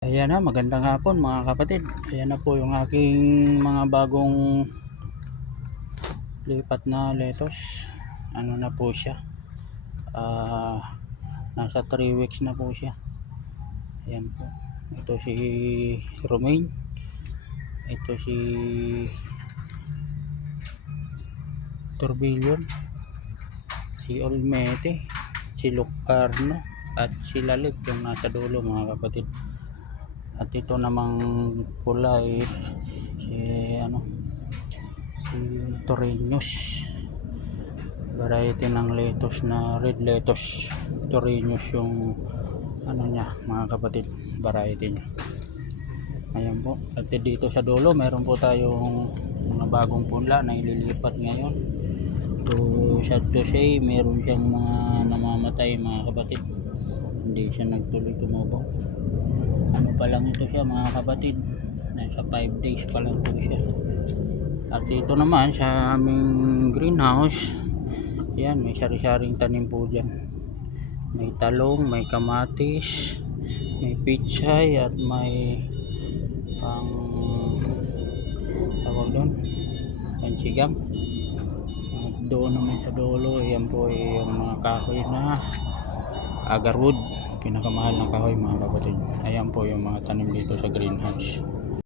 Ayan na, magandang hapon mga kapatid. Ayan na po yung aking mga bagong lipat na lettuce. Ano na po siya? Nasa 3 weeks na po siya. Ayan po. Ito si Romaine. Ito si Tourbillon. Si Olmete. Si Locarno. At si Lalit yung nasa dulo mga kapatid. At ito namang pula si Torrenos, variety ng lettuce na red lettuce. Torrenos yung niya mga kapatid, variety niya. Ayan po. At dito sa dulo meron po tayong mga bagong pula na ililipat ngayon. Sad to say, meron siyang mga namamatay mga kapatid, hindi siya nagtuloy tumubo. Ano pa lang ito siya mga kapatid, nasa 5 days pa lang po siya. At dito naman sa aming greenhouse, yan, may sari-saring tanim po dyan. May talong, may kamatis, may pichay, at may pang tawag doon, pansigang. At doon naman sa dulo, yan po yung mga kahoy na agarwood, pinakamahal ng kahoy mga kapatid. Ayan po yung mga tanim dito sa greenhouse.